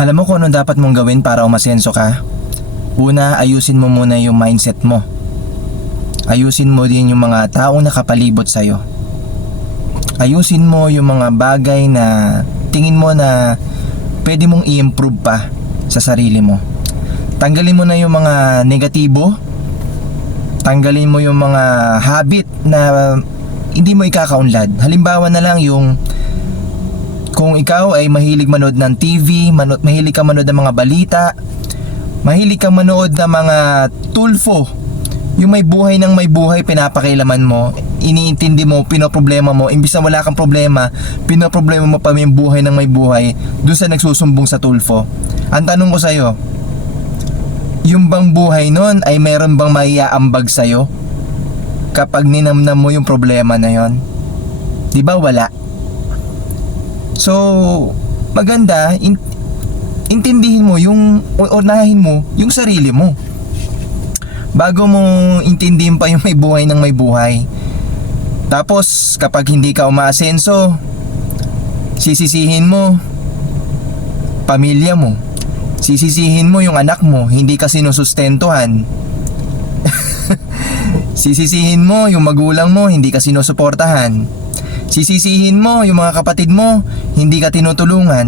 Alam mo kung ano dapat mong gawin para umasenso ka? Una, ayusin mo muna yung mindset mo. Ayusin mo din yung mga taong nakapalibot sa'yo. Ayusin mo yung mga bagay na tingin mo na pwede mong i-improve pa sa sarili mo. Tanggalin mo na yung mga negatibo. Tanggalin mo yung mga habit na hindi mo ikakaunlad. Halimbawa na lang yung kung ikaw ay mahilig manood ng TV, mahilig ka manood ng mga balita, mahilig ka manood ng mga tulfo, yung may buhay ng may buhay, pinapakailaman mo, iniintindi mo, pinoproblema mo, imbis na wala kang problema, pinoproblema mo pa yung buhay ng may buhay dun sa nagsusumbong sa tulfo. Ang tanong ko sa'yo, yung bang buhay nun ay meron bang maiaambag sa'yo kapag ninamnam mo yung problema na yon? Di ba wala? So, maganda, intindihin mo yung, unahin mo yung sarili mo bago mo intindihin pa yung may buhay ng may buhay. Tapos, kapag hindi ka umaasenso, sisisihin mo pamilya mo, sisisihin mo yung anak mo, hindi ka sinusustentuhan. Sisisihin mo yung magulang mo, hindi ka sinusuportahan. Sisisihin mo yung mga kapatid mo, hindi ka tinutulungan.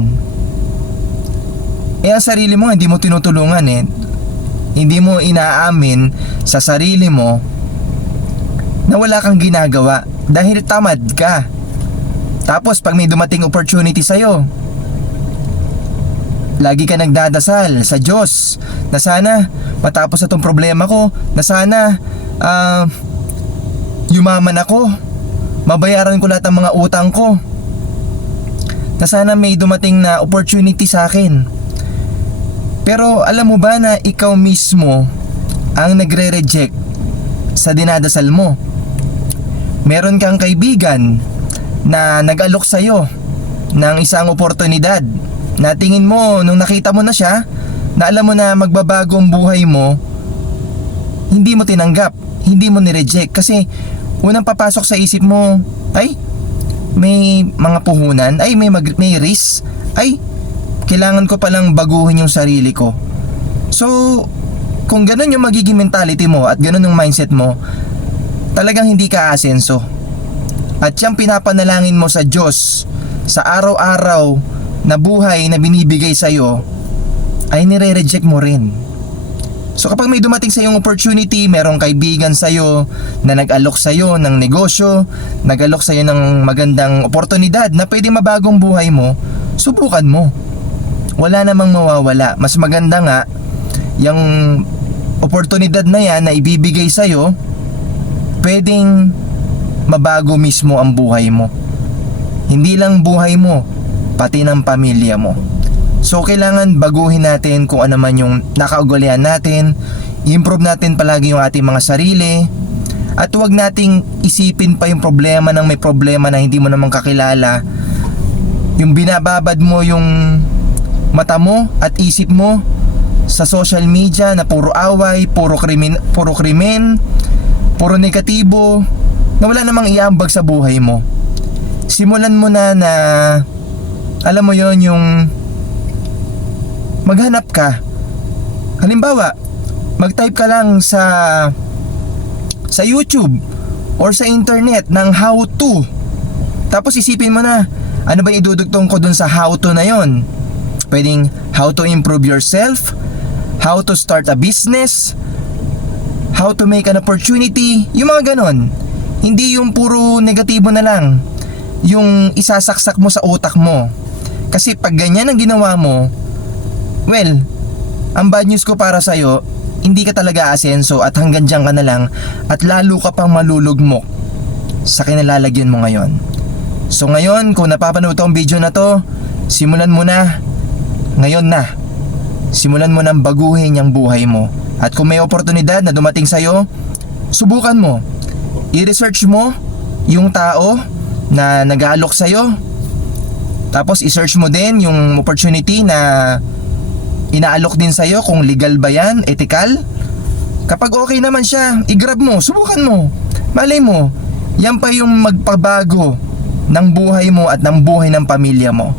Ang sarili mo hindi mo tinutulungan eh. Hindi mo inaamin sa sarili mo na wala kang ginagawa dahil tamad ka. Tapos pag may dumating opportunity sa'yo, lagi ka nagdadasal sa Diyos na sana matapos itong problema ko, na sana yumaman ako, mabayaran ko lahat ng mga utang ko, na sana may dumating na opportunity sa akin. Pero alam mo ba na ikaw mismo ang nagre-reject sa dinadasal mo? Meron kang kaibigan na nag-alok sa'yo ng isang oportunidad na tingin mo nung nakita mo na siya, na alam mo na magbabago ang buhay mo, hindi mo tinanggap, hindi mo nireject kasi unang papasok sa isip mo, ay, may mga puhunan, ay, may risk, ay, kailangan ko palang baguhin yung sarili ko. So, kung ganun yung magiging mentality mo at ganun yung mindset mo, talagang hindi ka aasenso. At yung pinapanalangin mo sa Diyos, sa araw-araw na buhay na binibigay sa'yo, ay nire-reject mo rin. So kapag may dumating sa iyong opportunity, merong kaibigan sa iyo na nag-alok sa iyo ng negosyo, nag-alok sa iyo ng magandang oportunidad na pwede mabagong buhay mo, subukan mo. Wala namang mawawala. Mas maganda nga yung oportunidad na yan na ibibigay sa iyo, pwedeng mabago mismo ang buhay mo. Hindi lang buhay mo, pati ng pamilya mo. So kailangan baguhin natin kung ano man yung nakaugalian natin, improve natin palagi yung ating mga sarili, at huwag nating isipin pa yung problema ng may problema na hindi mo naman kakilala. Yung binababad mo yung mata mo at isip mo sa social media na puro away, puro krimen, puro negatibo, na wala namang iambag sa buhay mo. Simulan mo na alam mo yon, yung maghanap ka. Halimbawa, mag-type ka lang sa YouTube or sa internet ng how to. Tapos isipin mo na, ano ba idudugtong ko dun sa how to na yon? Pwedeng how to improve yourself, how to start a business, how to make an opportunity, yung mga ganon. Hindi yung puro negatibo na lang, yung isasaksak mo sa utak mo. Kasi pag ganyan ang ginawa mo, well, ang bad news ko para sa'yo, hindi ka talaga asenso at hanggang dyan ka na lang at lalo ka pang malulugmok sa kinalalagyan mo ngayon. So ngayon, kung napapanood tong video na to, simulan mo na, ngayon na. Simulan mo nang baguhin yung buhay mo. At kung may oportunidad na dumating sa'yo, subukan mo. I-research mo yung tao na nag-aalok sa'yo. Tapos i-search mo din yung opportunity na inaalok din sa'yo, kung legal ba yan, ethical. Kapag okay naman siya, i-grab mo, subukan mo. Malay mo, yan pa yung magpabago ng buhay mo at ng buhay ng pamilya mo.